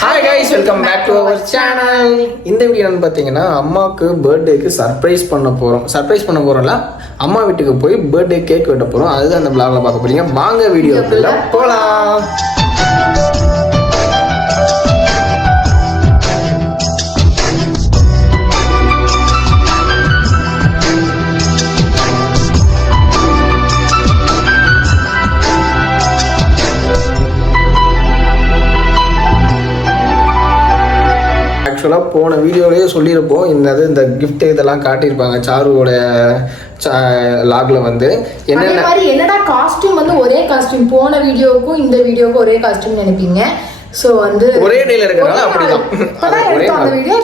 Hi guys welcome back to our channel இந்த video என்னன்னு பார்த்தீங்கன்னா அம்மாவுக்கு பர்த்டேக்கு சர்ப்ரைஸ் பண்ண போகிறோம் சர்ப்ரைஸ் பண்ண போகிறோம்ல அம்மா வீட்டுக்கு போய் பர்த்டே கேக் வெட்ட போகிறோம் அதுதான் அந்த பிளாகில் பார்க்க போகிறீங்க வாங்க வீடியோக்குள்ள போகலாம் ஆக்சுவலாக போன வீடியோலேயே சொல்லியிருப்போம். இந்த இது இந்த gift இதெல்லாம் காட்டியிருப்பாங்க சாருவோட லாகில் வந்து. அதே என்னென்ன மாதிரி என்னடா காஸ்டியூம் வந்து ஒரே காஸ்டியூம் போன வீடியோவுக்கும் இந்த வீடியோவுக்கும் ஒரே காஸ்டியூம் நினைப்பீங்க. சோ வந்து ஒரே டேல இருக்கிறனால அப்படிதான். அது ஒரே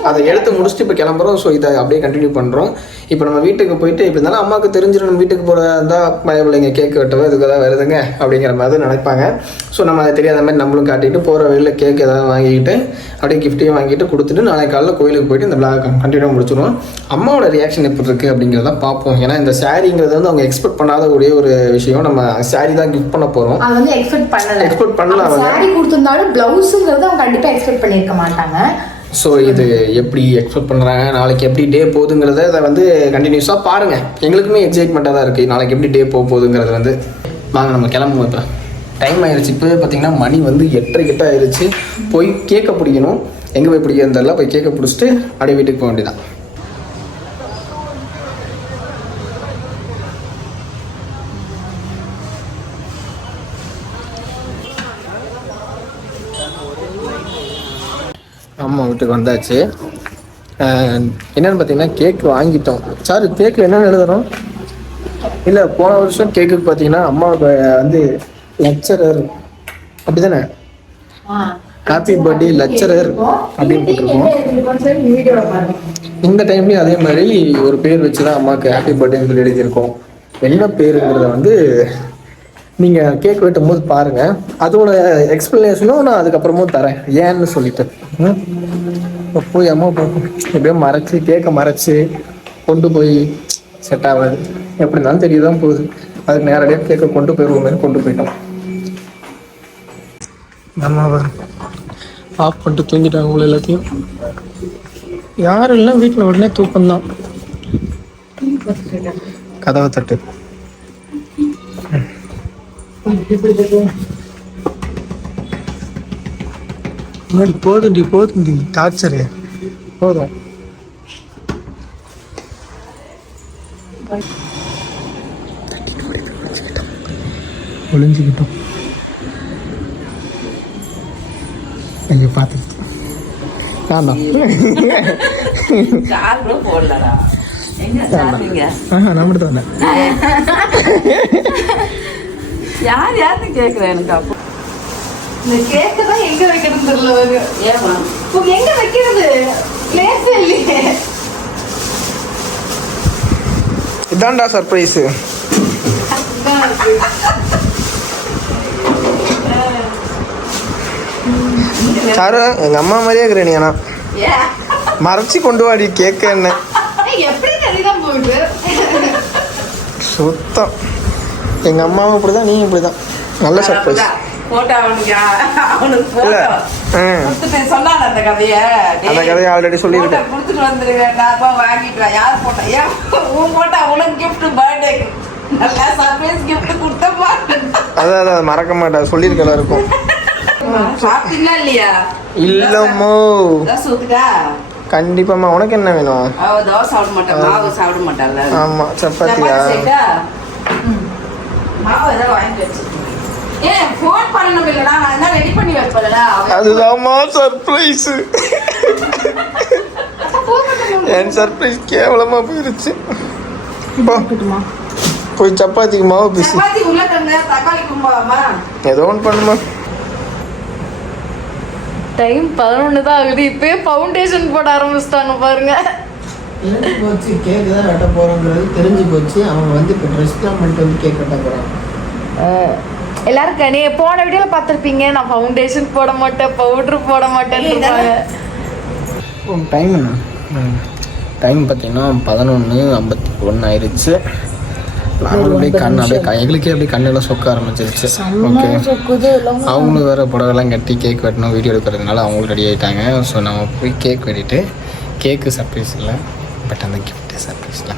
அதை எடுத்து முடிச்சுட்டு இப்போ கிளம்புறோம். ஸோ இதை அப்படியே கண்டினியூ பண்ணுறோம் இப்போ நம்ம வீட்டுக்கு போயிட்டு இப்படி இருந்தாலும் அம்மாவுக்கு தெரிஞ்சிடும் நம்ம வீட்டுக்கு போகிறதா பய பிள்ளைங்க கேக் வெட்டவோ இதுக்கு தான் வருதுங்க அப்படிங்கிற மாதிரி நினைப்பாங்க. ஸோ நம்ம அதை தெரியாத மாதிரி நம்மளும் காட்டிட்டு போகிற வழியில் கேக் ஏதாவது வாங்கிட்டு அப்படியே கிஃப்ட்டையும் வாங்கிட்டு கொடுத்துட்டு நாளைக்கு காலைல கோயிலுக்கு போயிட்டு இந்த பிளாக் கண்டினியூ முடிச்சிடுவோம். அம்மாவோட ரியாக்ஷன் எப்படி இருக்குது அப்படிங்கிறத பார்ப்போம். ஏன்னா இந்த சாரிங்கிறது வந்து அவங்க எக்ஸ்பெக்ட் பண்ணாத ஒரே ஒரு விஷயம். நம்ம சாரி தான் கிஃப்ட் பண்ண போகிறோம் அது வந்து எக்ஸ்பெக்ட் பண்ணல. Expect பண்ணல அவங்க. சாரி கொடுத்திருந்தாலும் பிளவுஸுங்கிறது அவங்க கண்டிப்பா எக்ஸ்பெக்ட் பண்ணிருக்க மாட்டாங்க. ஸோ இது எப்படி எக்ஸ்பெக்ட் பண்ணுறாங்க நாளைக்கு எப்படி டே போகுதுங்கிறத அதை வந்து கண்டினியூஸாக பாருங்கள் எங்களுக்குமே எக்ஸைட்மெண்ட்டாக தான் இருக்குது நாளைக்கு எப்படி டே போக போகுதுங்கிறது வந்து. வாங்க நம்ம கிளம்புவோம் இப்போ. டைம் ஆயிடுச்சு இப்போ பார்த்தீங்கன்னா மணி வந்து எட்டரை கிட்ட ஆயிடுச்சு போய் கேக்கை பிடிக்கணும். எங்கே போய் பிடிக்கிறதுல தெரியல. போய் கேக்கை பிடிச்சிட்டு அப்படியே வீட்டுக்கு போக வேண்டியதான் அம்மா வீட்டுக்கு வந்தாச்சு. என்னென்னு என்னன்னு பார்த்தீங்கன்னா கேக் வாங்கிட்டோம். சார் கேக்கில் என்னென்ன எழுதுறோம்? இல்லை போன வருஷம் கேக்குக்கு பார்த்தீங்கன்னா அம்மாவுக்கு வந்து லெக்சரர் அப்படிதானே? ஹாப்பி பர்த்டே லெக்சரர் அப்படின்னு போட்டிருக்கோம். இந்த டைம்லயும் அதே மாதிரி ஒரு பேர் வச்சு தான் அம்மாவுக்கு ஹாப்பி பர்த்டேன்னு சொல்லி எழுதியிருக்கோம். என்ன பேருங்கிறத வந்து நீங்க கேக் வெட்டும் போது பாருங்க. அதோட எக்ஸ்பிளனேஷனும் நான் அதுக்கப்புறமும் தரேன். ஏன்னு சொல்லிட்டு. போய் அம்மா எப்படியோ மறைச்சு கேக்கை மறைச்சு கொண்டு போய் செட் ஆகாது எப்படி இருந்தாலும் தெரியதான் போகுது. அதுக்கு நேரடியாக கேக்கை கொண்டு போயிடுவோமேனு கொண்டு போயிட்டோம். அம்மாவை ஆஃப் பண்ணிட்டு தூங்கிட்டாங்க உங்களை எல்லாத்தையும். யாரும் இல்லை வீட்டில் உடனே தூக்கம்தான். கதவை தட்டு. முன்னாடி போதும்டி போதும்டி. டார்ச்சரு போதும். ஒளிஞ்சுக்கிட்டோம். எங்க பார்த்துக்கிட்டோம் வேண்டாம் காரணம் போடலடா. எங்க சாப்பிட்டீங்க ஆஹா நான் மட்டும் தான் யார் யாருன்னு கேட்குறேன் எனக்கு அப்போ? இந்த கேக்கு தான் எங்க வைக்கிறது தெரியல ஒரு ஏமா இப்போ எங்க வைக்கிறது? பிளேஸ் இல்லையே. இதான்டா சர்ப்ரைஸு சாரு எங்க அம்மா மாதிரியே இருக்கிற நீ ஆனா. ஏன் மறைச்சு கொண்டு வாடி கேட்க என்ன. சுத்தம். எங்க அம்மாவும் இப்படிதான் நீ இப்படிதான். நல்ல சர்ப்ரைஸ் அந்த கதைய. அந்த கதையை already சொல்லியிருக்கேன். போட்டோ கொடுத்துட்டு வந்துருவேன். நான் அப்பா வாங்கிட்டு வா யார் போட்டா ஏன் உன் போட்டா உனக்கு கிஃப்ட் பர்த்டேக்கு நல்லா சர்ப்ரைஸ் gift கொடுத்தப்பா அதான் அதான் மறக்க மாட்டேன் சொல்லியிருக்க எல்லாருக்கும். சாப்பிட்டீங்களா இல்லையா? தோசை கண்டிப்பாம்மா. உனக்கு என்ன வேணும்? அவ தோசை சாப்பிட மாட்டா. மாவு சாப்பிட மாட்டாள்ல. ஆமா சப்பாத்தியா? மாவு ஏதாவது வாங்கி. ஏன் ஃபோன் பண்ணணும் இல்லடா நான் என்ன ரெடி பண்ணி வைப்பலடா அதுதாம்மா சர்ப்ரைஸ் என் சர்ப்ரைஸ் கேவலமா போயிருச்சு. போய் சப்பாத்திக்கு மாவு பிசி. ஏதோ ஒன்று பண்ணுமா டைம் பதினொன்று தான் ஆகுது. இப்பயே ஃபவுண்டேஷன் போட ஆரம்பிச்சிட்டாங்க பாருங்க. தெரிஞ்சு போச்சு கேக் தான் வெட்ட போறோங்கிறது தெரிஞ்சு போச்சு. அவங்க வந்து இப்போ ட்ரெஸ்லாம் பண்ணிட்டு வந்து கேக் வெட்ட போறாங்க. எல்லாரும் கனி போன வீடியோல பார்த்துருப்பீங்க. நான் ஃபவுண்டேஷன் போட மாட்டேன் பவுடர் போட மாட்டேன்னு டைம் என்ன? டைம் பார்த்தீங்கன்னா பதினொன்று ஐம்பத்தி ஒன்று ஆயிடுச்சு நாங்களும் அப்படியே கண் அப்படியே க- எங்களுக்கே அப்படியே கண்ணெல்லாம் சொக்க ஆரம்பிச்சிருச்சு. ஓகே. அவங்களும் வேறு புடவைலாம் கட்டி கேக் வெட்டணும் வீடியோ எடுக்கிறதுனால அவங்களும் ரெடி ஆகிட்டாங்க ஸோ நம்ம போய் கேக் வெட்டிட்டு கேக்கு சர்ப்ரைஸ் இல்லை பட் அந்த கிஃப்ட்டு சர்ப்ரைஸ் இல்லை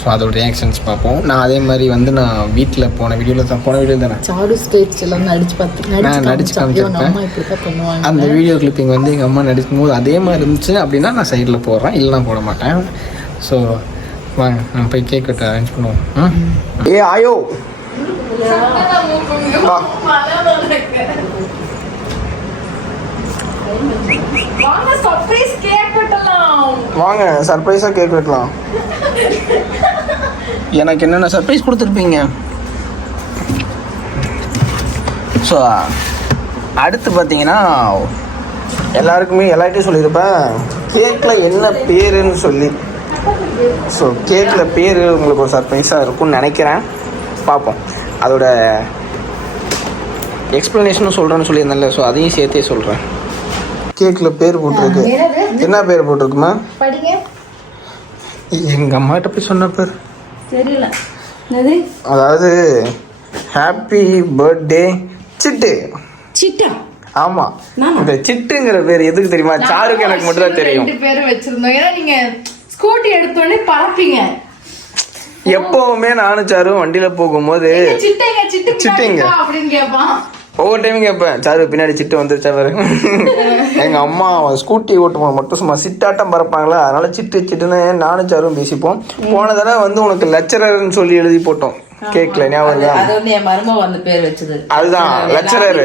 ஸோ அதோட ரியாக்ஷன்ஸ் பார்ப்போம். நான் அதே மாதிரி வந்து நான் வீட்டில் போன வீடியோவில் தான் போன வீடியோ தானே? சாரு ஸ்டேட்ஸ் எல்லாம் நடிச்சு பார்த்து நான் நடிச்சு காமிச்சிருப்பேன். அம்மா இப்படி தான் பண்ணுவாங்க. அந்த வீடியோ கிளிப்பிங் வந்து எங்கள் அம்மா நடிக்கும் போது அதே மாதிரி இருந்துச்சு அப்படின்னா நான் சைடில் போடுறேன் இல்லைனா போட மாட்டேன். ஸோ வாங்க நம்ம போய் கேக் வெட்ட அரேஞ்ச் பண்ணுவோம்? ஏ ஆயோ. வா. வாங்க சர்ப்ரைஸ் கேக் வெட்டலாம். வாங்க சர்ப்ரைஸாக கேக் வெட்டலாம். எனக்கு என்னென்ன சர்ப்ரைஸ் கொடுத்துருப்பீங்க? ஸோ அடுத்து பார்த்தீங்கன்னா எல்லாருக்குமே எல்லார்ட்டையும் சொல்லியிருப்பேன். கேக்கில் என்ன பேருன்னு சொல்லி. ஸோ கேக்கில் பேர் உங்களுக்கு ஒரு சர்ப்ரைஸாக இருக்கும்னு நினைக்கிறேன். பார்ப்போம். அதோட எக்ஸ்ப்ளனேஷனும் சொல்கிறேன்னு சொல்லியிருந்தேன்ல ஸோ அதையும் சேர்த்தே சொல்கிறேன் கேக்கில் பேர் போட்டிருக்கு. என்ன பேர் போட்டிருக்குமா? எங்கள் அம்மாட்ட போய் சொன்ன பேர். அதாவது ஹாப்பி பர்த்டே சிட்டு. சிட்டா? ஆமாம் இந்த சிட்டுங்கிற பேர் எதுக்கு தெரியுமா? சாருக்கு எனக்கு மட்டும் தான் தெரியும். ரெண்டு பேரும் வச்சிருந்தோம். ஏன்னா நீங்க ஸ்கூட்டி எடுத்தோடனே பறப்பீங்க. எப்பவுமே நானும் சாரும் வண்டியில போகும்போது சிட்டைங்க அப்படின்னு கேட்பான் ஒவ்வொரு டைமும் கேட்பேன். சாரு பின்னாடி சிட்டு வந்துருச்சா பாரு. எங்க அம்மா ஸ்கூட்டி ஓட்டும்போது மட்டும் சும்மா சிட்டாட்டம் பறப்பாங்களா? அதனால சிட்டு சிட்டுன்னு நானும் சாரும் பேசிப்போம். போன தடவை வந்து உனக்கு லெக்சரர்னு சொல்லி எழுதி போட்டோம். கேட்கல ஞாபகம்? அது வந்து என் மருமக வந்து பேர் வச்சது. அதுதான் லெக்சரர்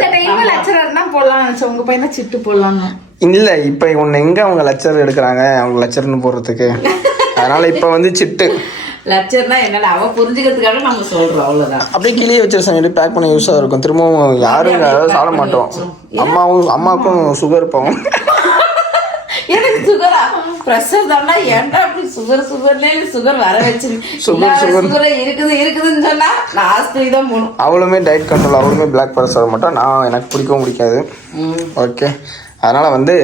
லெக்சரர் தான் போடலாம் உங்க பையன் சிட்டு போடலாம் இல்ல இப்ப உன்னை எங்க அவங்க லெக்சர் எடுக்கிறாங்க? அவங்க லெக்சர்னு போடுறதுக்கு. அதனால இப்ப வந்து சிட்டு. லட்சர்னா என்னடா அவ புரிஞ்சுக்கிறதுக்காக நம்ம சொல்றோம் அவ்வளவுதான். அப்படியே கிளியே வச்சிருக்கேன் பேக் பண்ண யூஸாக இருக்கும். திரும்பவும் யாரும் யாராவது சாப்பிட மாட்டோம். அம்மாவும் அம்மாவுக்கும் சுகர் போகும். எனக்கு சுகரா பிரஷர் தானா ஏன்டா அப்படி சுகர் வர வச்சு Sugar, sugar. சுகர் இருக்குது இருக்குதுன்னு சொன்னா நான் ஆஸ்பத்திரி தான் போகணும். அவளுமே டயட் கண்ட்ரோல் அவளுமே பிளாக் பரஸ் சாப்பிட மாட்டோம் நான் எனக்கு பிடிக்கவும் பிடிக்காது. ஓகே அதனால வந்து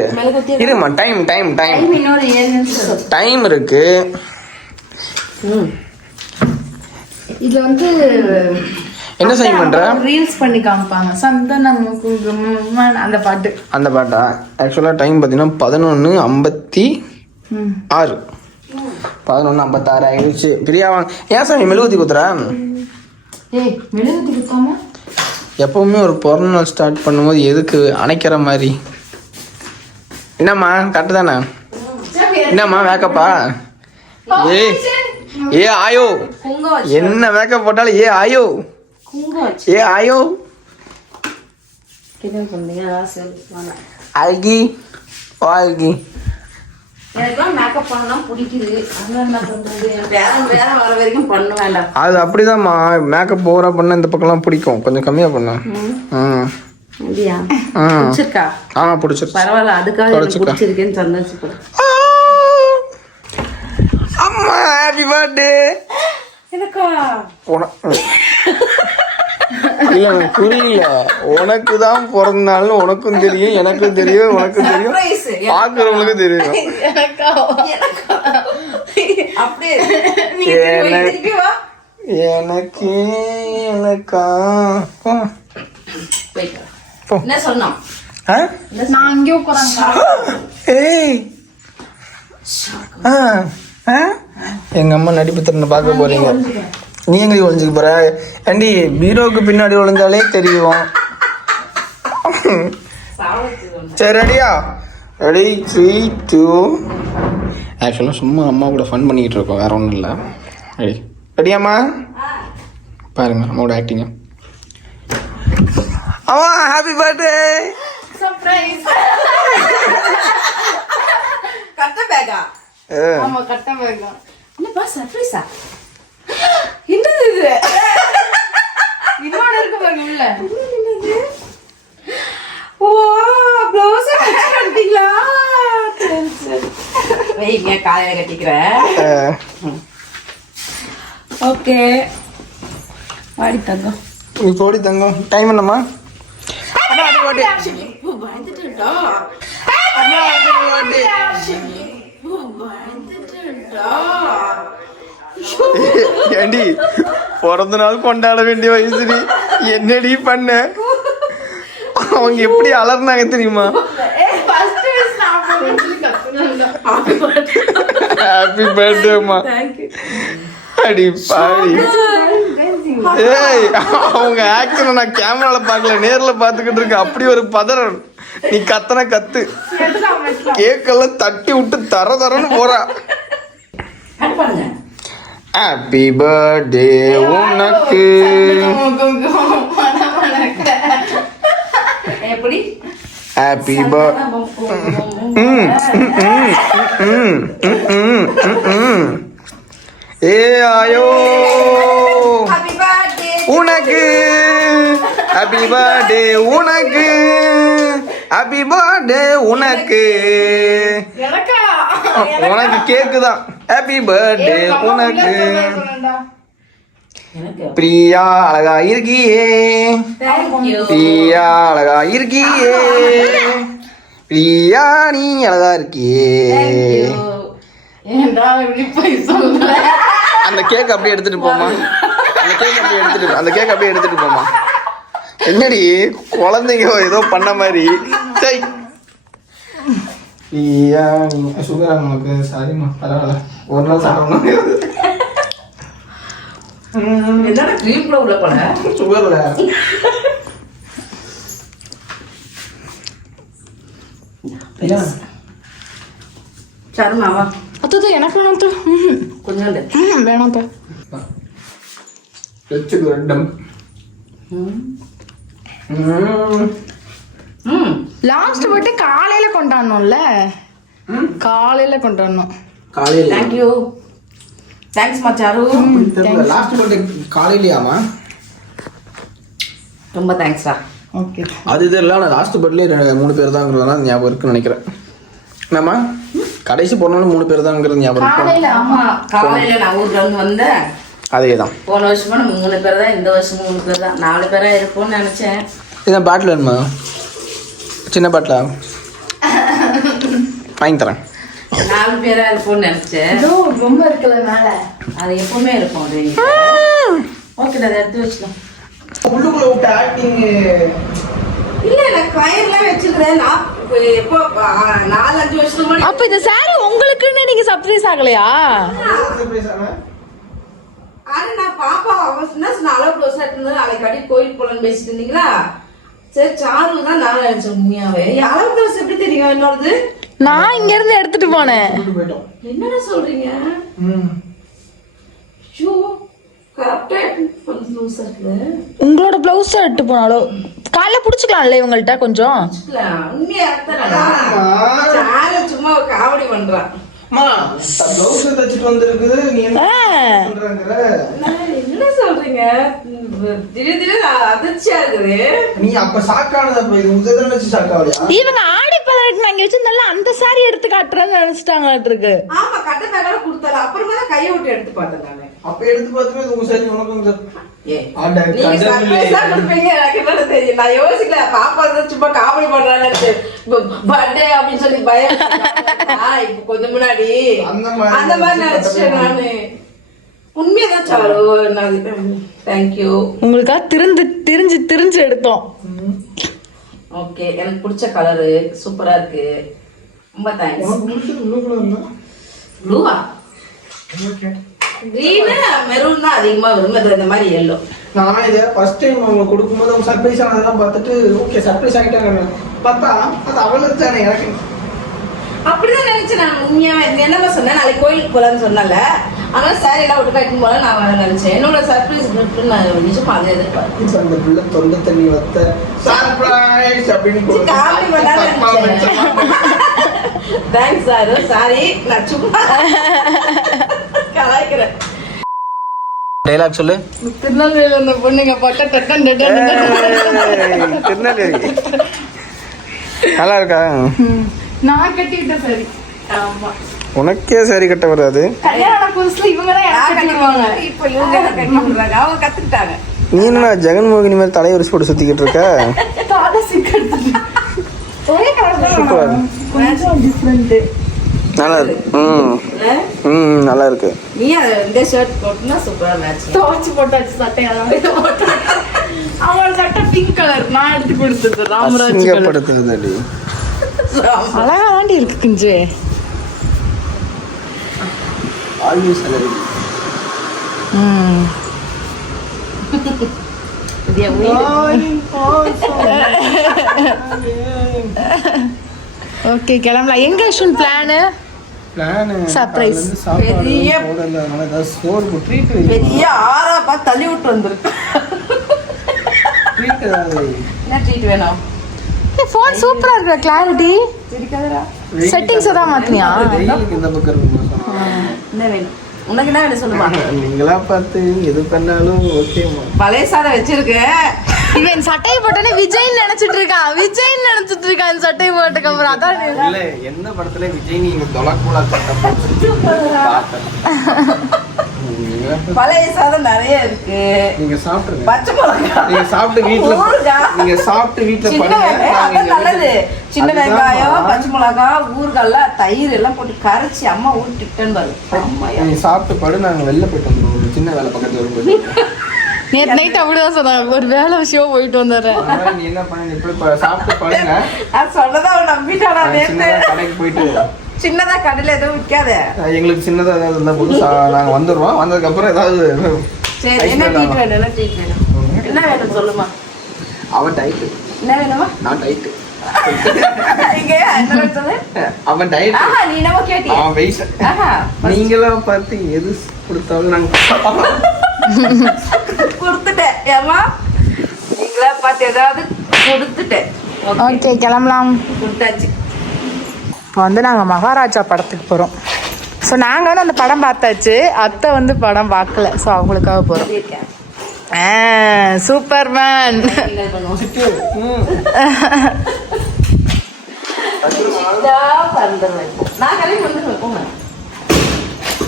இருமா டைம் டைம் டைம் டைம் இருக்கு. இதுல வந்து என்ன செய்ய பண்ற? ரீல்ஸ் பண்ணி காமிப்பாங்க. சந்தனம் குங்குமம் அந்த பாட்டு. அந்த பாட்டா? ஆக்சுவலாக டைம் பார்த்தீங்கன்னா பதினொன்று ஐம்பத்தி. ஆறு. பதினொன்று ஐம்பத்தாறு ஆயிடுச்சு. பிரியா வாங்க. ஏன் சாமி மெழுகுத்தி குத்துறா? ஏய் மெழுகுத்தி குத்தாம? எப்பவுமே ஒரு பிறந்த நாள் ஸ்டார்ட் பண்ணும்போது எதுக்கு அணைக்கிற மாதிரி? என்னம்மா? கரெக்டு தானே? என்னம்மா மேக்கப்பா ஏ ஏ ஆயோ. என்ன மேக்கப் போட்டாலும் ஏ ஆயோ. ஏ ஆயோ. அல்கி. ஓ அல்கி. அது அப்படிதாம்மா. மேக்கப் ஓவராக பண்ண இந்த பக்கம்லாம் பிடிக்கும். கொஞ்சம் கம்மியாக பண்ண. ம். அப்படியா பிடிச்சிருக்கா? ஆ பிடிச்சிருச்சு. பரவாயில்ல அதுக்காக எனக்கு. பிடிச்சிருக்கேன்னு அம்மா ஹாப்பி பர்த்டே எனக்கா? இல்ல எனக்கு புரியல. உனக்கு தான் பிறந்த நாள்னு உனக்கும் தெரியும் எனக்கும் தெரியும் உனக்கும் தெரியும். Surprise. பாக்குறவங்களுக்கு தெரியும். எனக்கா? எனக்கு. போயிட்டு. என்ன சொன்னோம்? ஆ? நான் அங்கேயே உட்காராங்க ஏய். ஆ. ஆ? எங்க அம்மா நடிப்பு திறனை பார்க்க போறீங்க. நீ எங்க ஒளிஞ்சுக்க போற? ஏண்டி பீரோவுக்கு பின்னாடி ஒளிஞ்சாலே தெரியும். சரி ரெடியா? ரெடி த்ரீ டூ ஆக்சுவலாக சும்மா அம்மா கூட ஃபன் பண்ணிக்கிட்டு இருக்கோம். வேற ஒன்றும் இல்லை. ரெடி ரெடியாம்மா பாருங்க அம்மாவோட ஆக்டிங்க அம்மா ஹாப்பி பர்த்டே சர்ப்ரைஸ் கட்ட பேக்கா ஆமா கட்ட வைக்கும் என்னப்பா சர்ப்ரைஸா என்னது இது? இன்னொன்னு இருக்கு பாருங்க உள்ள. ஓ ப்ளவுஸ் கட்டிங்களா வைங்க காலையில கட்டிக்கிறேன் ஓகே. வாடி தங்கம். நீ போடி தங்கம். டைம் என்னம்மா? பயந்துட்டா ஏண்டி பிறந்த நாள் கொண்டாட வேண்டிய வயசுடி என்னடி பண்ண அவங்க எப்படி அலர்னாங்க தெரியுமா ஹாப்பி பர்த்டேம்மா அடி பாடி ஏய் அவங்க ஆக்ஷனை நான் கேமரால பார்க்கல நேர்ல பார்த்துக்கிட்டு இருக்கேன் அப்படி ஒரு பதறல். நீ கத்தன கத்து. கேக்கெல்லாம் தட்டி விட்டு தர தரன்னு போறா. ஹாப்பி பர்த்டே உனக்கு. எப்படி? ஹாப்பி பர்த் ஏ ஆயோ. உனக்கு. ஹாப்பி பர்த்டே உனக்கு. ஹாப்பி பர்த்டே உனக்கு. உனக்கு கேக்கு தான் ஹாப்பி பர்த்டே உனக்கு. எனக்கு? பிரியா அழகா இருக்கியே. பிரியா அழகா இருக்கியே. பிரியா நீ அழகா இருக்கியே. அந்த கேக் அப்படியே எடுத்துட்டு போமா அந்த கேக் அப்படியே எடுத்துட்டு. அந்த கேக் அப்படியே எடுத்துட்டு போமா என்னடி குழந்தைங்க ஏதோ பண்ண மாதிரி. சை ஐயா நீங்க சுகரா உங்களுக்கு? சாரிம்மா பரவாயில்ல. ஒரு நாள் சாப்பிடணும் என்னடா க்ரீம் கூட உள்ள போல? சுகர்ல சருமாவா அத்தோ எனக்கு வேணாம் அத்தோ. ம்ஹும். வச்சுக்கு ரெண்டும். லாஸ்ட் பர்த்டே காலையில கொண்டாடணும்ல. காலையில கொண்டாடணும். காலையில் தேங்க்யூ தேங்க்ஸ் மச்சாரு. லாஸ்ட் பர்த்டே காலையிலையாமா ரொம்ப தேங்க்ஸ்டா ஓகே அது இதெல்லாம் நான் லாஸ்ட் பர்த்டே மூணு பேர் தாங்கிறதுனால ஞாபகம் இருக்குன்னு நினைக்கிறேன். என்னம்மா? கடைசி போனாலும் மூணு பேர் தாங்கிறது ஞாபகம் காலையில ஆமா. காலையில நான் ஊர்ல இருந்து வந்தேன். அதே தான் போன வருஷமா நம்ம மூணு பேர் தான் இந்த வருஷமும் மூணு பேர் தான். நாலு பேரா இருப்போம்னு நினைச்சேன். இதான் பாட்டில் வேணுமா? சின்ன பாட்டிலா? வாங்கி தரேன். நாலு பேரா இருப்போம்னு நினைச்சேன். இதோ ரொம்ப இருக்குல்ல மேல. அது எப்பவுமே இருக்கும் அது. ஓகேடா அதை எடுத்து வச்சுக்கலாம். உள்ளுக்குள்ள விட்ட ஆக்டிங் இல்ல நான் கயிறுலாம் வச்சிருக்கிறேன். நான் எப்போ வருஷத்துக்கு முன்னாடி அப்ப இந்த சாரி உங்களுக்குன்னு நீங்க சர்ப்ரைஸ் ஆகலையா? ஆனா நான் பாப்பா அவசரம் நான் அளவு க்ளோஸா இருந்தது. நாளைக்கு அடி கோயில் போலன்னு பேசிட்டு இருந்தீங்களா? சரி சாரு தான் நான் நினைச்சேன் உண்மையாவே. அளவு க்ளோஸ் எப்படி தெரியும் என்னோடது நான் இங்க இருந்து எடுத்துட்டு போனேன் என்னடா சொல்றீங்க? ம். ஐயோ உங்களோட பிளவுஸ் எடுத்து போனாலும் காலைல புடிச்சுக்கலாம்ல இவங்கள்ட்ட கொஞ்சம்? சும்மா காமெடி பண்றான். ப்ளவுஸ் தச்சுட்டு வந்திருக்குது நீ என்ன சொல்றீங்க? திடீர் திடீர் அதிர்ச்சியா இருக்குது. நீ அப்ப ஷாக்கானது அப்ப இது உதவி வச்சு ஷாக்காவலையா இவங்க ஆடி பதினெட்டு நாங்க வச்சிருந்தால அந்த சாரி எடுத்து காட்டுறேன்னு நினைச்சிட்டாங்களாட்டு இருக்கு ஆமா கட்ட தகவல கொடுத்தால. அப்புறமா தான் கையை விட்டு எடுத்து பார்த்தேன் நானு. அப்ப எடுத்து பார்த்துமே உங்க சரி உனக்கும் நான் யோசிக்கல. பாப்பா சும்மா comedy பண்றான்னு birthday அப்படின்னு சொல்லி பயம். இப்ப கொஞ்சம் முன்னாடி. அந்த மாதிரி அந்த மாதிரி நினைச்சிட்டேன் நானு. உண்மையாதான் சாரு. you. உங்களுக்காக திருந்து திரிஞ்சு திரிஞ்சு எடுத்தோம். Okay, எனக்கு பிடிச்ச கலரு சூப்பரா இருக்கு. ரொம்ப தேங்க்ஸ் ப்ளூவா ஓகே கிரீனு மெரூன் தான் அதிகமா விரும்புறது இந்த மாதிரி எல்லோ நான் இதை ஃபர்ஸ்ட் டைம் அவங்க கொடுக்கும்போது அவங்க சர்ப்ரைஸ் ஆனதெல்லாம் பார்த்துட்டு ஓகே சர்ப்ரைஸ் ஆகிட்டாங்க. பார்த்தா அது அவளுக்கு தானே எனக்கு. அப்படிதான் நினைச்சேன் நான். உண்மையா என்னமா சொன்னேன். நாளைக்கு கோயிலுக்கு போலான்னு சொன்னல அதனால சாரி எல்லாம் விட்டு கட்டும் போல நான் நினைச்சேன் என்னோட சர்ப்ரைஸ் நான் நிஜமா அதை எதிர்பார்த்தேன் அந்த பிள்ளை தொண்டை தண்ணி வத்த சர்ப்ரைஸ் அப்படின்னு காமெடி பண்ணாலும். தேங்க்ஸ் சார் சாரி நான் சும்மா கலாய்க்கிறேன் டைலாக் சொல்லு. திருநெல்வேலியில இருந்த பொண்ணுங்க பட்ட டட்டன் திருநெல்வேலி நல்லா இருக்கா நான் கட்டிக்கிட்ட சரி ஆமா உனக்கே சரி கட்ட வராது. நீ என்ன ஜெகன்மோகினி மாதிரி தலைவரிசி போட்டு சுத்திக்கிட்டு இருக்க? ஒரே நல்லா இருக்கு. ம்? ம் நல்லா இருக்கு. நீ இந்த ஷர்ட் போட்டுனா சூப்பரா மேட்ச் துவச்சு போட்டாச்சு சட்டையெல்லாம் அவளோட சட்டை பிங்க் கலர் நான் எடுத்து கொடுத்தது ராமராஜ் அழகா தாண்டி இருக்கு குஞ்சு. ஆல்வேஸ் அலரி ம். ஓகே கிளம்பலாம். எங்க அஸ்வின் பிளானு பிளானு Surprise. பெரிய- சோறு ஆறா பார்த்து தள்ளி விட்டு வந்திருக்கு. ட்ரீட் ஏதாவது என்ன ட்ரீட் வேணும்? ஃபோன் சூப்பரா இருக்கு கிளாரிட்டி Settings எதாவது மாத்துனியா? என்ன வேணும்? உனக்கு என்ன வேணும் சொல்லுமா? நீங்களா பார்த்து எது பண்ணாலும் ஓகேமா பழைய சாதம் வச்சிருக்கேன் இவன் சட்டையை போட்டோன்னே விஜய் நினைச்சிட்டு இருக்கான். விஜய் நினைச்சிட்டு இருக்கான் இந்த சட்டையை போட்டதுக்கு அப்புறம். அதான் இல்ல எந்த படத்துல விஜய் நீங்க தொலைக்குலா சட்டை போட்டு பழைய சாதம் நிறைய இருக்கு. நீங்க சாப்பிடுங்க பச்சை மிளகாய் நீங்க சாப்பிட்டு வீட்ல. நீங்க சாப்பிட்டு வீட்ல பண்ணுங்க நாங்க நல்லது. சின்ன வெங்காயம். பச்சை மிளகாய் ஊறுகாய் தயிர் எல்லாம் போட்டு கரைச்சி அம்மா ஊட்டிட்டேன்னு பாரு. அம்மாயா நீ சாப்பிட்டு படு நாங்க வெளில போயிட்டு சின்ன வேலை பக்கத்துல வரும்போது நேற்று நைட் அப்படிதான் சொன்னாங்க. ஒரு வேலை விஷயம் போயிட்டு வந்துடுறேன். நீ என்ன பண்ண? இப்படி சாப்பிட்டு படுங்க. நான் சொன்னதை அவன் நம்பிட்டானா நாங்க நேத்து? சின்னதா கடைக்கு போயிட்டு சின்னதா கடையில எதுவும் விற்காத எங்களுக்கு சின்னதா ஏதாவது இருந்தா போதும். சா- நாங்க வந்துடுவோம் வந்ததுக்கு அப்புறம் ஏதாவது சரி என்ன ட்ரீட் வேணாம். வேணும்? என்ன ட்ரீட் வேணும்? என்ன வேணும் சொல்லுமா? அவன் டைட்டு என்ன வேணுமா? நான் டைட்டு அவன் ஆஹா நீ என்னமோ கேட்டியா. அவன் வெயிட் பார்த்து எது கொடுத்தாலும் நாங்க கொடுத்துட்டேன். ஏமா நீங்களா பார்த்து ஏதாவது கொடுத்துட்டேன். ஓகே கிளம்பலாம். கொடுத்தாச்சு. இப்போ வந்து நாங்கள் மகாராஜா படத்துக்கு போகிறோம் ஸோ நாங்கள் வந்து அந்த படம் பார்த்தாச்சு. அத்தை வந்து படம் பார்க்கல. ஸோ அவங்களுக்காக போகிறோம் சூப்பர்மேன். என்ன ம். இதா பறந்துருவேன் நான் கடைக்கு வந்துடுவேன் போங்க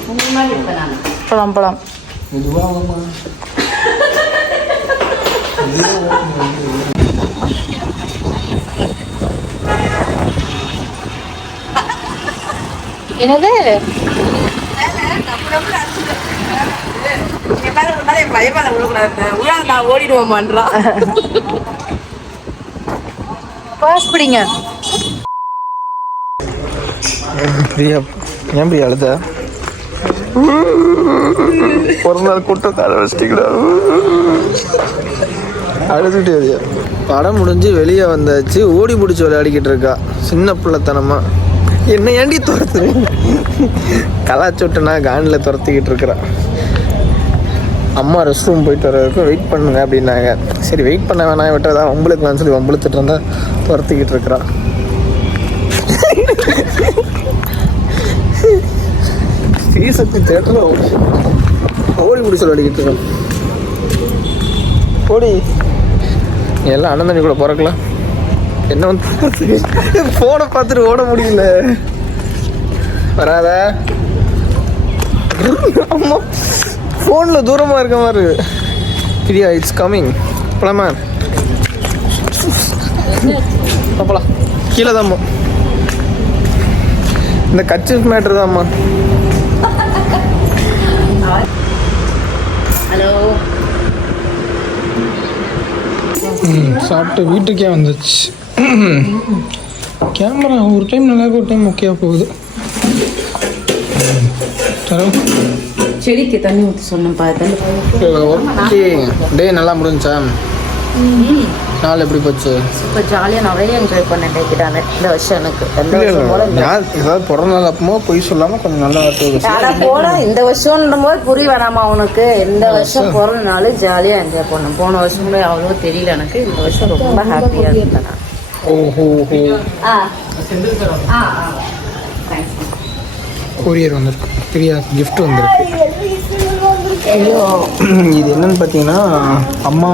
உங்க மாதிரி இருப்பேன் நான் போலாம் போலாம் மெதுவா வாம்மா. என்னது என் மேல விழுந்தாலும் என் பையன் மேல விழக்கூடாது. விழாது ஓடிடுவோமான்றான். பிடிங்க. பிரியா ஏன் பிரியா அழுத? ஒரு நாள் கூட்டம் தலை வச்சிட்டீங்களா படம் முடிஞ்சு வெளியே வந்தாச்சு. ஓடி பிடிச்சி விளையாடிக்கிட்டு இருக்கா. சின்ன பிள்ளைத்தனமா. என்ன ஏண்டி துரத்துரு கலாச்சோட்டனா காண்டில் துரத்திக்கிட்டு இருக்கிறா அம்மா ரெஸ்ட் ரூம் போயிட்டு வர வரைக்கும் வெயிட் பண்ணுங்க அப்படின்னாங்க. சரி வெயிட் பண்ண வேணாம் விட்டதா வம்பளுக்குலாம் சொல்லி வம்பளுத்துட்டு இருந்தா துரத்திக்கிட்டு இருக்கிறான். ஸ்ரீசக்தி தேட்டரில் ஓடி முடி சொல்ல அடிக்கிட்டு இருக்கோம் ஓடி எல்லாம் அண்ணன் கூட பிறக்கலாம். என்ன வந்து ஃபோனை பார்த்துட்டு ஓட முடியல. வராத. அம்மா ஃபோனில் தூரமாக இருக்க மாதிரி. பிரியா இட்ஸ் கம்மிங் போலாமா போலாம் கீழே தான்மா இந்த கச்சிஃப் மேட்ரு தான்மா ஹலோ சாப்பிட்டு வீட்டுக்கே வந்துச்சு. கேமரா ஒரு டைம் நல்லா இருக்கு ஒரு டைம் ஓகேவா போகுது. செடிக்கு தண்ணி ஊற்றி சொன்னேன்ப்பா தண்ணி ஓகே டே நல்லா முடிஞ்சா? நாள் எப்படி போச்சு? இப்போ ஜாலியாக நிறைய என்ஜாய் பண்ண டேக்கிட்டானே இந்த வருஷம் எனக்கு. எந்த வருஷம் நான் ஏதாவது பிறந்த நாள் அப்பமோ பொய் சொல்லாமல் கொஞ்சம் நல்லா வார்த்தை ஆனா போல இந்த வருஷம்ன்ற போது புரிய வேணாமா உனக்கு? இந்த வருஷம் பிறந்த நாள் ஜாலியா என்ஜாய் பண்ணேன். போன வருஷம் கூட அவ்வளோ தெரியல எனக்கு. இந்த வருஷம் ரொம்ப ஹாப்பியா இருந்தேன். ஓஹோ ஹோ ஆ ஆ. ஆ கொரியர் வந்திருக்கு. பெரிய gift வந்திருக்கு. இது என்னன்னு பார்த்தீங்கன்னா அம்மா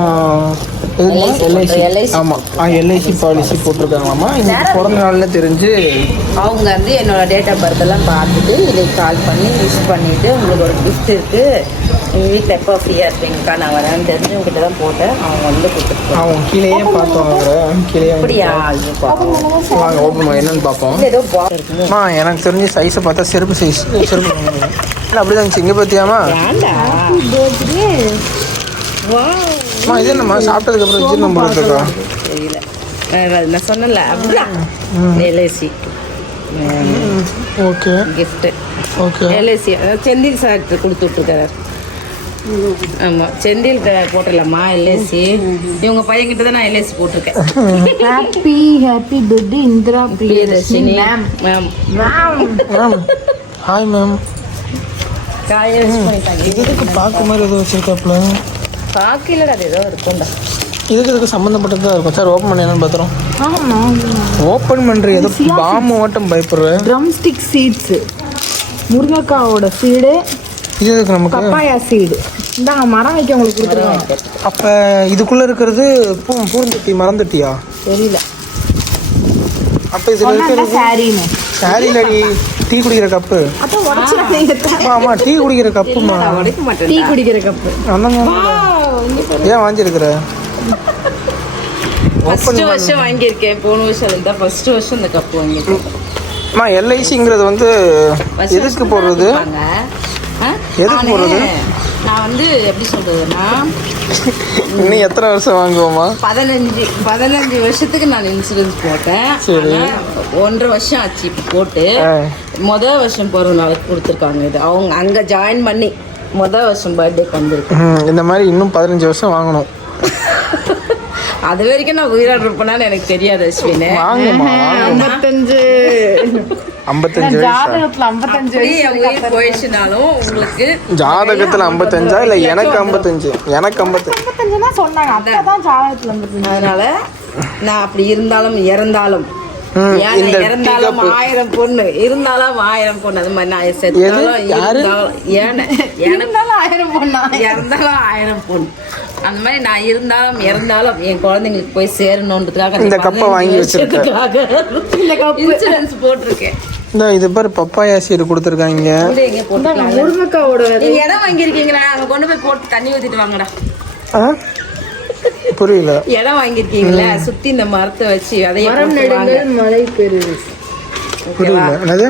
LIC. ஆமாம் ஆ எல்ஐசி பாலிசி போட்டிருக்காங்களாமா இன்னைக்கு பிறந்த நாள்னு தெரிஞ்சு அவங்க வந்து என்னோட டேட் ஆஃப் பர்த் எல்லாம் பார்த்துட்டு இன்னைக்கு கால் பண்ணி விஷ் பண்ணிட்டு உங்களுக்கு ஒரு கிஃப்ட் இருக்கு. எங்கள் வீட்டில் எப்போ ஃப்ரீயாக இருப்பீங்கக்கா? நான் வரேன்னு தெரிஞ்சு உங்ககிட்ட தான் போட்டேன். அவங்க வந்து கொடுத்துட்டு. அவங்க கீழேயே பார்த்தோம் அவரை. கீழேயே அப்படியா? ஐயோ. வாங்க ஓப்பன் என்னன்னு பார்ப்போம். ஏதோ அம்மா எனக்கு தெரிஞ்ச சைஸை பார்த்தா செருப்பு சைஸ் செருப்பு அப்படி தான் இங்கே பார்த்தியாமா அம்மா இது என்னம்மா? சாப்பிட்டதுக்கப்புறம் ஜீரணம் தெரியல. நான் நான் சொன்னல அப்படிதான். LIC. Okay. Gift okay. LIC. Senthil sir கொடுத்து விட்ருக்காரு ஆமாம் செந்தில் போட்டலம்மா எல்ஐசி. இவங்க பையன்கிட்ட தான் நான் எல்ஐசி போட்டிருக்கேன். Happy happy birthday Indira Priyadarshini ma'am ma'am hi ma'am காய வச்சு பண்ணிட்டாங்க. இதுக்கு மாதிரி ஏதோ வச்சிருக்காப்புல. காக்கிலடா அது ஏதோ இருக்கும்டா. இதுக்கு இதுக்கு சம்மந்தப்பட்டது தான் இருக்கும். சார் ஓப்பன் பண்ணி என்னன்னு பார்த்துறோம் ஓப்பன் பண்ணுற ஏதோ பாம்பு ஓட்டம் பயப்படுறேன் ட்ரம் ஸ்டிக் சீட்ஸ் முருங்கைக்காவோட சீடு இது எதுக்கு நமக்கு? பப்பாயா சீடு இந்தாங்க மரம் வைக்க உங்களுக்கு கொடுத்துருக்காங்க. அப்போ இதுக்குள்ளே இருக்கிறது பூ பூந்தொட்டி மறந்துட்டியா தெரியல. அப்போ இதில் இருக்கிறது சாரின்னு டீ குடிக்கிற கப்பு. ஆமா டீ குடிக்கிற கப்புமா நான் உடைக்க மாட்டேன் டீ குடிக்கிற கப்பு. அண்ணங்க ஏன் வாங்கியிருக்கிற? ஃபர்ஸ்ட் வருஷம் வாங்கியிருக்கேன் போன வருஷம் தான் ஃபர்ஸ்ட் வருஷம் இந்த கப் வாங்கியிருக்கேன். அம்மா எல்ஐசிங்கிறது வந்து எதுக்கு போடுறது? எதுக்கு போடுறது? நான் வந்து எப்படி சொல்றதுன்னா இன்னும் எத்தனை வருஷம் வாங்குவோமா பதினஞ்சு பதினஞ்சு வருஷத்துக்கு நான் இன்சூரன்ஸ் போட்டேன். ஒன்றரை வருஷம் ஆச்சு இப்போ போட்டு. ஆ. முத வருஷம் பிறந்த நாளுக்கு கொடுத்துருக்காங்க இது. அவங்க அங்க ஜாயின் பண்ணி முத வருஷம் பர்த்டேக்கு வந்திருக்கு இந்த மாதிரி இன்னும் பதினஞ்சு வருஷம் வாங்கணும். அது வரைக்கும் நான் உயிரோடு இருப்பேனான்னு எனக்கு தெரியாது அஸ்வின். வாங்குமா ஐம்பத்தஞ்சு. ஐம்பத்தஞ்சு போயிடுச்சுனாலும் உங்களுக்கு ஜாதகத்தில் ஐம்பத்தஞ்சா இல்லை எனக்கு ஐம்பத்தஞ்சு? எனக்கு ஐம்பத்தஞ்சு. ஐம்பத்தஞ்சுனா சொன்னாங்க. அப்பா தான் ஜாதகத்துல ஐம்பத்தஞ்சு. அதனால நான் அப்படி இருந்தாலும் இறந்தாலும். ம், ஏன்னா இந்த இறந்தாலும் teacup. ஆயிரம் பொண்ணு. இருந்தாலும் ஆயிரம் பொண்ணு. அது மாதிரி நான் செத்தாலும்? இருந்தாலும் ஏன இருந்தாலும் ஆயிரம் பொண்ணா? இறந்தாலும் ஆயிரம் பொண்ணு. அந்த மாதிரி நான் இருந்தாலும் இறந்தாலும் என் குழந்தைங்களுக்கு போய் சேரணுன்றதுக்காக இந்த கப்பை வாங்கி வச்சிருக்க. இந்த கப்பு. இன்சூரன்ஸ் போட்டிருக்கேன். இந்த இது பாரு பப்பாயா சீடு கொடுத்துருக்காங்க. முருங்கைக்காவோட நீங்க இடம் வாங்கியிருக்கீங்களா அங்க கொண்டு போய் போட்டு தண்ணி ஊத்திட்டு வாங்கடா. புரியல. இடம் வாங்கியிருக்கீங்களா சுத்தி இந்த மரத்தை வச்சு அதைய மரம் நெடுங்கள் மழை பெருது புரியல. என்னது.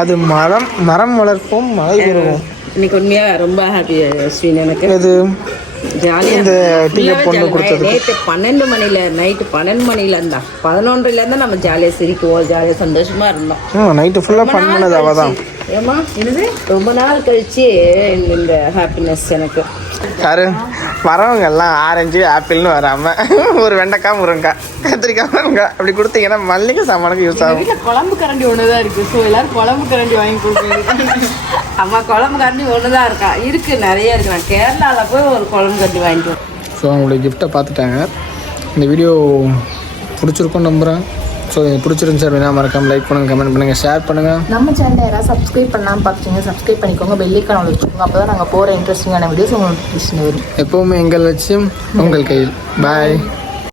அது மரம் மரம் வளர்ப்போம் மழை பெறுவோம் இன்னைக்கு உண்மையா ரொம்ப ஹாப்பி ஸ்ரீன் எனக்கு. இது இந்த டீயை பொண்ணு. கொடுத்ததுக்கு. நேத்து பன்னெண்டு மணில நைட்டு பன்னெண்டு மணில இருந்தா. பதினொன்றுல இருந்தா நம்ம ஜாலியா சிரிக்குவோம் ஜாலியா சந்தோஷமா இருந்தோம். நைட்டு ஃபுல்லாக பண்ணது அவள் தான் ஏம்மா என்னது? ரொம்ப நாள் கழிச்சு இந்த- ஹாப்பினஸ் எனக்கு. யாரு? வரவங்க எல்லாம் ஆரஞ்சு ஆப்பிள்னு வராம ஒரு வெண்டைக்காய் முருங்கைக்காய் கத்திரிக்காய் முருங்கைக்காய் அப்படி கொடுத்தீங்கன்னா மல்லிகை சாமானுக்கு யூஸ் ஆகும். வீட்டுல குழம்பு கரண்டி ஒண்ணுதான் இருக்கு. ஸோ எல்லாரும் குழம்பு கரண்டி வாங்கி கொடுக்குறது. அம்மா குழம்பு கரண்டி ஒண்ணுதான் இருக்கா? இருக்கு நிறைய இருக்கு. நான் கேரளால போய் ஒரு குழம்பு கரண்டி வாங்கிட்டு. ஸோ அவங்களுடைய கிஃப்ட்டை பார்த்துட்டாங்க. இந்த வீடியோ பிடிச்சிருக்கும் நம்புகிறேன் ஸோ பிடிச்சிருந்துச்சு அப்படின்னா மறக்காம லைக் பண்ணுங்கள் கமெண்ட் பண்ணுங்கள் ஷேர் பண்ணுங்கள் நம்ம சேனலை யாராவது சப்ஸ்கிரைப் பண்ணாமல் பார்த்துங்க சப்ஸ்கிரைப் பண்ணிக்கோங்க பெல்லைக்கான வச்சுக்கோங்க அப்போ தான் நாங்கள் போகிற இன்ட்ரெஸ்டிங்கான வீடியோஸ் உங்களுக்கு வரும். எப்போவுமே எங்கள் லட்சியம் உங்கள் கையில். பாய்